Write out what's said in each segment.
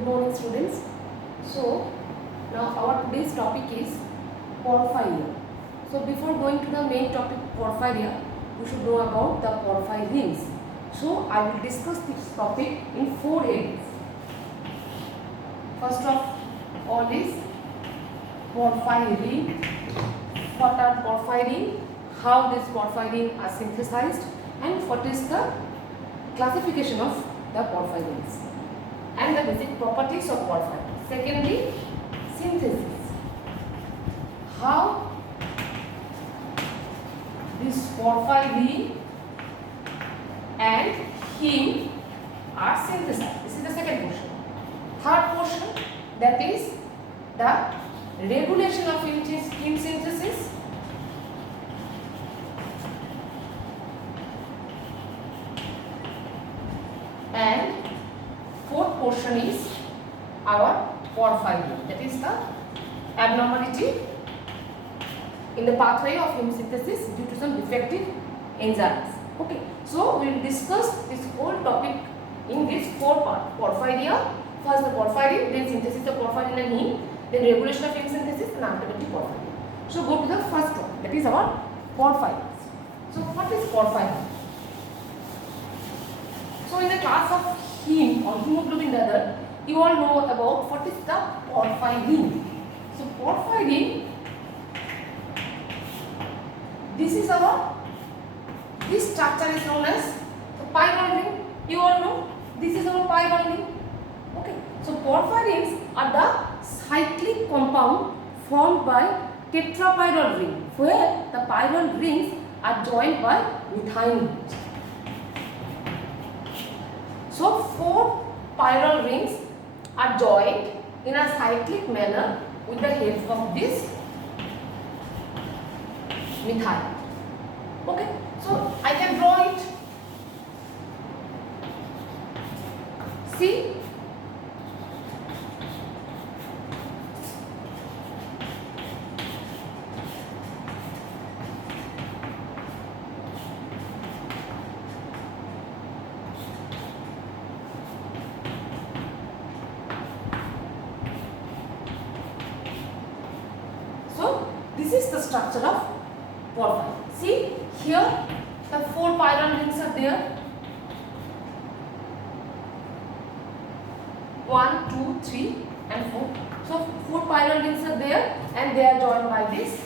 Good morning, students. So now our today's topic is porphyria. So before going to the main topic porphyria, you should know about the porphyry rings. So I will discuss this topic in 4 areas. First of all is porphyry ring. What are porphyry? How these porphyry are synthesized, and what is the classification of the porphyry rings, and the basic properties of porphyry. Secondly, synthesis. How this porphyry and heme are synthesized. This is the second portion. Third portion, that is the regulation of heme synthesis. And fourth portion is our porphyry, that is the abnormality in the pathway of heme synthesis due to some defective enzymes. Okay, so we will discuss this whole topic in this 4 parts: porphyria, first the porphyrin, then synthesis of porphyrin and heme, then regulation of heme synthesis, and ultimately porphyrin. So go to the first one, that is our porphyrin. So what is porphyrin? So in the class of heme or hemoglobin rather, you all know about what is the porphyrin. So porphyrin, this structure is known as the pyrrole ring. You all know this is our pyrrole ring. Okay. So porphyrins are the cyclic compound formed by tetrapyrrole ring, where the pyrrole rings are joined by methionine groups. So 4 pyrrole rings are joined in a cyclic manner with the help of this methionine. Okay, so I can draw it. See, this is the structure of porphyrin. See, here the 4 pyrrole rings are there. 1, 2, 3 and 4. So 4 pyrrole rings are there and they are joined by this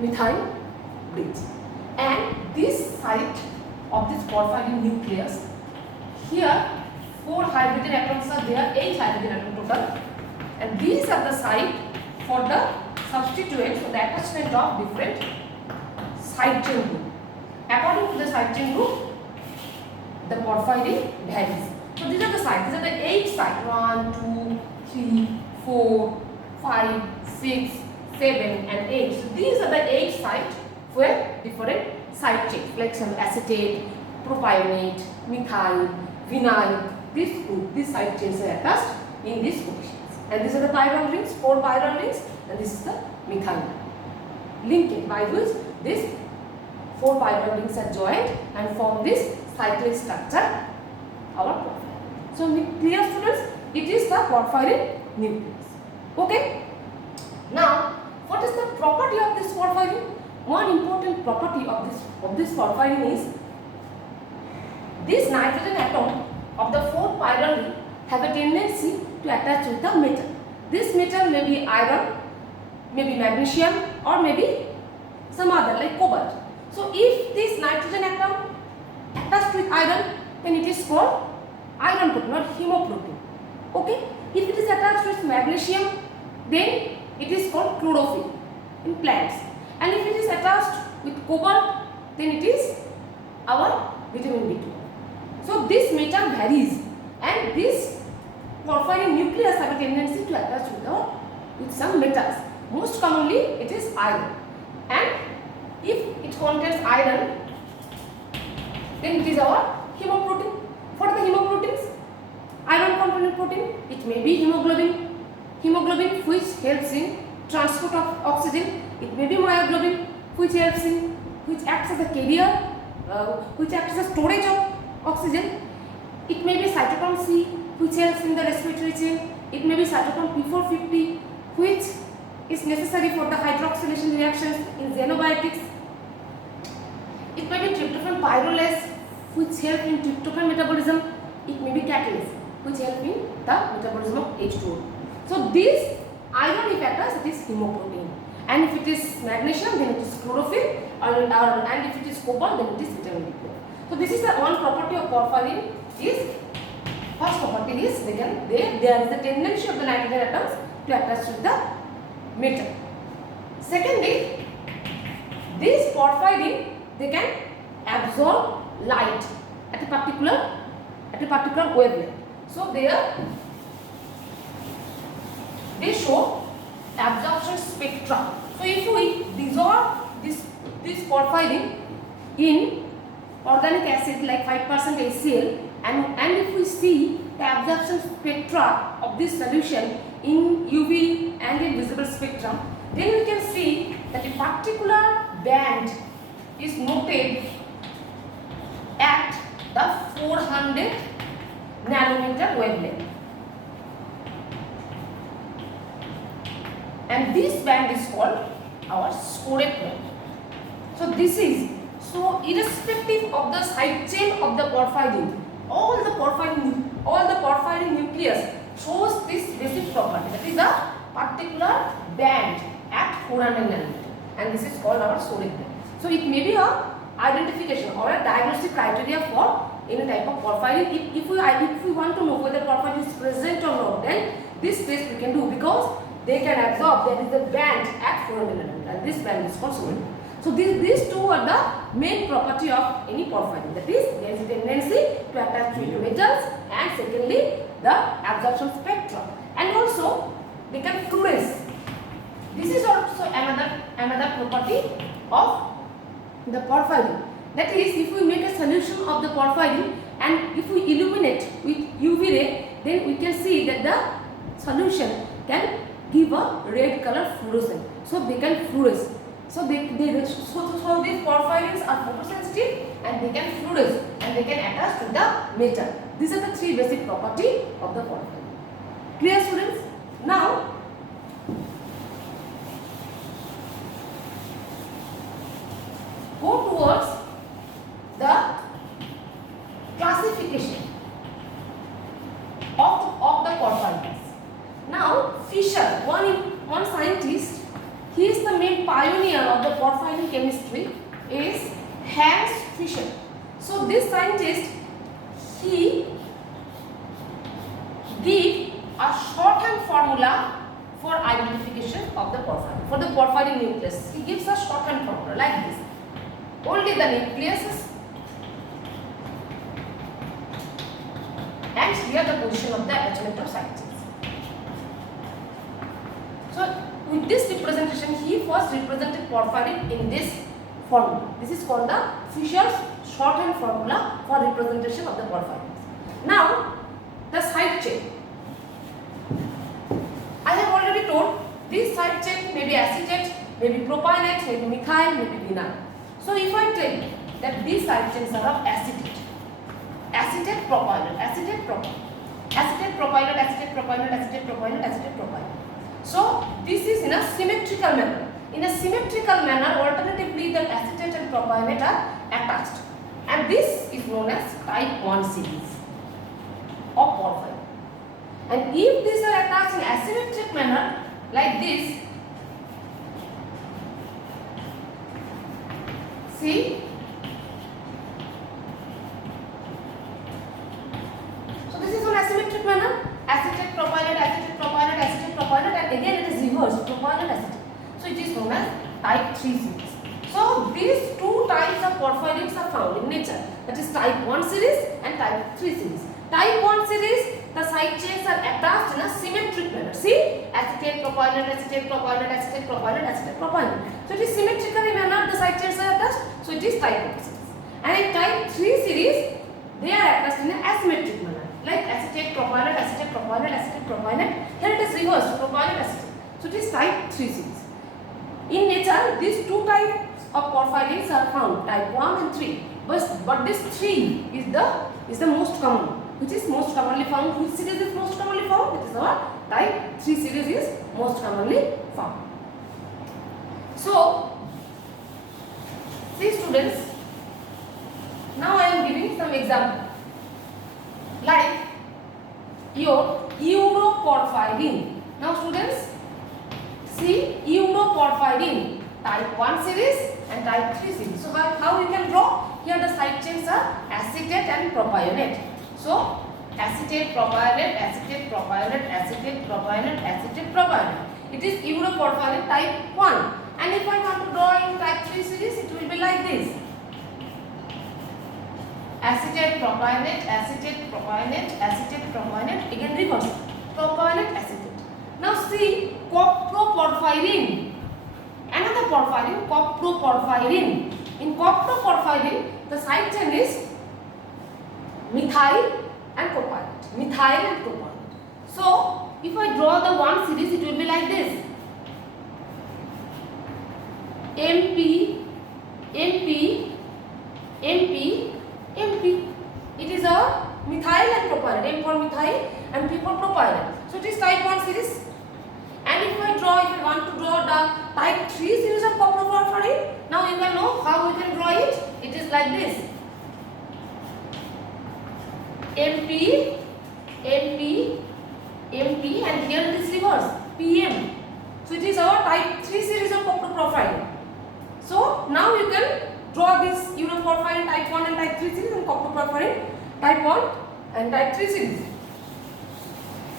methyl bridge. And this site of this porphyrin nucleus, here 4 hydrogen atoms are there, 8 hydrogen atoms total, and these are the site for the substituents for the attachment of different side chain group. According to the side chain group, the porphyrin varies. So these are the sites. These are the 8 sites. 1, 2, 3, 4, 5, 6, 7 and 8. So these are the 8 sites where different side chains like some acetate, propionate, methyl, vinyl. These side chains are attached in these positions. And these are the pyrrole rings, 4 pyrrole rings, and this is the methyl linkage by which these 4 pyrrole rings are joined and form this cyclic structure, our porphyrin. So clear, students? It is the porphyrin nucleus. Okay. Now, what is the property of this porphyrin? One important property of this porphyrin is this nitrogen atom of the 4 pyrrole ring have a tendency to attach with the metal. This metal may be iron, maybe magnesium, or maybe some other like cobalt. So if this nitrogen atom attached with iron, then it is called iron protein or hemoprotein. Okay. If it is attached with magnesium, then it is called chlorophyll in plants. And if it is attached with cobalt, then it is our vitamin B12. So this metal varies, and this porphyrin nucleus have a tendency to attach with some metals. Most commonly it is iron, and if it contains iron, then it is our hemoprotein. What are the hemoproteins? Iron containing protein. It may be hemoglobin which helps in transport of oxygen. It may be myoglobin which acts as a carrier, which acts as a storage of oxygen. It may be cytochrome C, which helps in the respiratory chain. It may be cytochrome P450, which is necessary for the hydroxylation reactions in xenobiotics. It may be tryptophan pyrrolase, which help in tryptophan metabolism. It may be catalase, which help in the metabolism of H2O. So these iron effectors, it is hemoprotein, and if it is magnesium, then it is chlorophyll, and if it is cobalt, then it is vitamin B. So this is the one property of porphyrin. Is first property is there is the tendency of the nitrogen atoms to attach to the metal. Secondly, this porphyrin, they can absorb light at a particular wavelength. So they show absorption spectra. So if we dissolve this porphyrin in organic acid like 5% HCl, and if we see the absorption spectra of this solution in UV and in visible spectrum, then we can see that a particular band is noted at the 400 nanometer wavelength, and this band is called our Skoret band. So this is, so irrespective of the side chain of the porphyrin, all the porphyrin nucleus shows this basic property, that is a particular band at 400 nanometer, and this is called our Skoret band. So it may be a identification or a diagnostic criteria for any type of porphyrin. If we want to know whether porphyrin is present or not, then this test we can do, because they can absorb. There is a band at 400 nanometer, and this band is called Skoret. So these two are the main property of any porphyrin, that is there is a tendency to attach to metals, and secondly the absorption spectrum, and also they can fluoresce. This is also another property of the porphyrin, that is if we make a solution of the porphyrin and if we illuminate with UV ray, then we can see that the solution can give a red color fluorescence, so they can fluoresce. So these porphyrins are photosensitive, and they can fluoresce, and they can attach to the metal. These are the three basic properties of the porphyrin. Clear, students? Now go towards the classification of the porphyrins. Now Fischer, one scientist, he is the main pioneer of the porphyrin chemistry, is Hans Fischer. So this scientist, he gave a shorthand formula for identification of the porphyrin, for the porphyrin nucleus. He gives a shorthand formula like this: only the nucleus, and here the position of the attachment of side chains. So with this representation, he first represented porphyrin in this formula. This is called the Fischer's shorthand formula for representation of the porphyrins. Now the side chain. I have already told this side chain may be acetate, may be propionate, may be methyl, may be vinyl. So if I tell you that these side chains are of acetate, acetate propionate, acetate propionate, acetate propionate, acetate propionate, acetate propionate, acetate propionate. So this is in a symmetrical manner. In a symmetrical manner, alternatively the acetate and propionate are attached, and this is known as type 1 series of porphyrin. And if these are attached in asymmetric manner like this, see, so this is on asymmetric manner, acetate propionate, acetate propionate, acetate propionate, and again it is reversed, propionate acetate. So it is known as type 3 series. So these two types of porphyrins are found in nature, that is type 1 series and type 3 series. Type 1 series, the side chains are attached in a symmetric manner. See, acetate propionate, acetate propionate, acetate propionate, acetate propionate. So it is symmetrically manner, the side chains are attached. So it is type 1 series. And in type 3 series, they are attached in an asymmetric manner, like acetate propionate, acetate propionate, acetate propionate. Here it is reversed, propionate acetate. So it is type 3 series. In nature, these two types of porphyrins are found, type 1 and 3. But this 3 is the most common. which is most commonly found. Which series is most commonly found? It is our type 3 series is most commonly found. So, see students, now I am giving some example. Like your uroporphyrin. Now students, see uroporphyrin type 1 series and type 3 series. So how you can draw? Here the side chains are acetate and propionate. So acetate, propionate, acetate, propionate, acetate, propionate, acetate, propionate. It is uroporphyrin type 1. And if I want to draw in type 3 series, it will be like this. Acetate, propionate, acetate, propionate, acetate, propionate, again reverse. Propionate, acetate. Now see coproporphyrin. Another porphyrin, coproporphyrin. In coproporphyrin, the side chain is methyl and propionate. Methyl and propionate. So if I draw the one series, it will be like this. MP, MP, MP, MP. It is a methyl and propionate. M for methyl and P for propionate. So it is type 1 series. And if I want to draw the type 3 series of coproporphyrin, now you can know how we can draw it. It is like this. MP, MP, MP, and here it is reverse. PM. So it is our type 3 series of coproporphyrin. So now you can draw this uroporphyrin type 1 and type 3 series and coproporphyrin type 1 and type 3 series.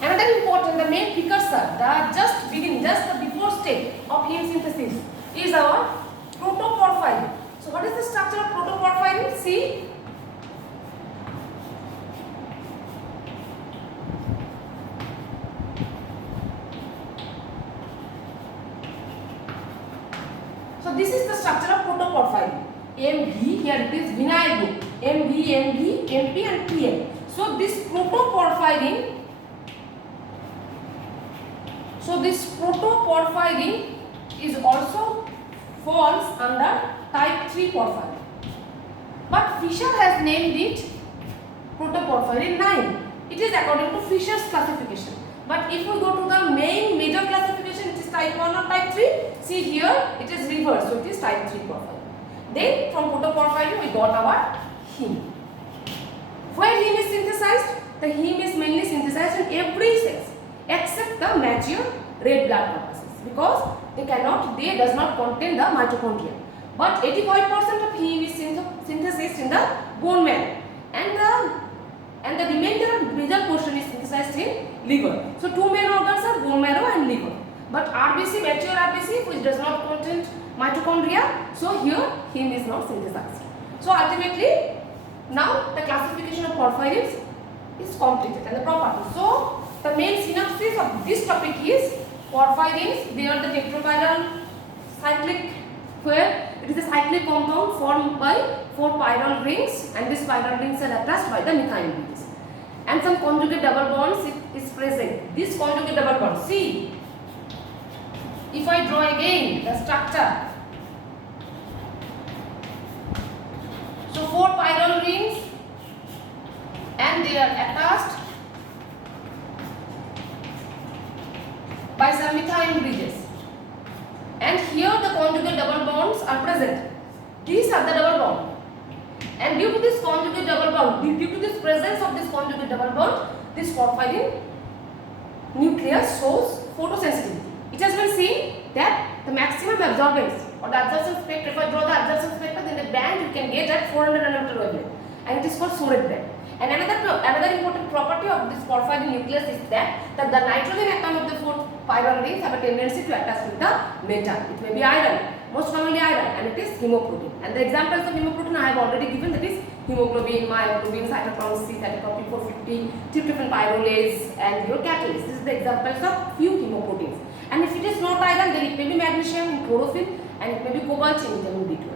Another important, the main precursor, the just the before stage of heme synthesis is our protoporphyrin. So what is the structure of protoporphyrin? See. So this is the structure of protoporphyrin. MV, here it is vinyl group. MV, MV, MP and PM. So this protoporphyrin is also falls under type 3 porphyrin. But Fischer has named it protoporphyrin 9. It is according to Fischer's classification. But if we go to the main major classification, it is type 1 or type 3. See here, it is reversed. So it is type 3 porphyrin. Then from protoporphyrin we got our heme. Where heme is synthesized? The heme is mainly synthesized in every cells except the mature red blood corpuscles because they does not contain the mitochondria. But 85% of heme is synthesized in the bone marrow, and the remainder major portion is synthesized in liver. So two main organs are bone marrow and liver. But RBC, mature RBC, which does not contain mitochondria, so here heme is not synthesized. So ultimately, now the classification of porphyrins is completed and the properties. So the main synopsis of this topic is porphyrins. They are the tetrachiral cyclic, where it is a cyclic compound formed by 4 chiral rings, and these chiral rings are attached by the methyl groups. And some conjugate double bonds is present. This conjugate double bond, see, if I draw again the structure. So 4 chiral rings and they are attached by some methyl bridges. And here the conjugate double bonds are present. These are the double bond. And due to this conjugate double bond, due to this presence of this conjugate double bond, this porphyrin nucleus shows photosensitivity. It has been seen that the maximum absorbance or the absorption spectra, if I draw the absorption spectra, then the band you can get at 400 nanometer wavelength, and it is called Soret band. And another important property of this porphyrin nucleus is that the nitrogen atom of the 4 chiral rings have a tendency to attach with the metal. It may be iron, most commonly iron, and it is hemoprotein. And the examples of hemoprotein I have already given, that is hemoglobin, myoglobin, cytochrome C, cytochrome P450, tryptophan pyrrolase, and your catalase. This is the examples of few hemoproteins. And if it is not iron, then it may be magnesium in chlorophyll, and it may be cobalt in vitamin B12.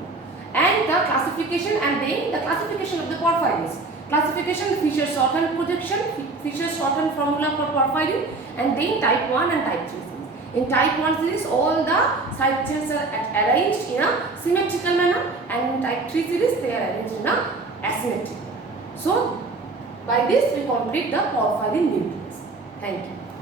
And the classification, and then the classification of the porphyrins. Classification, Fischer shorthand projection, Fischer shorthand formula for porphyrin, and then type 1 and type 3 series. In type 1 series, all the side chains are arranged in a symmetrical manner, and in type 3 series, they are arranged in a asymmetrical. So, By this we complete the porphyrin nucleus. Thank you.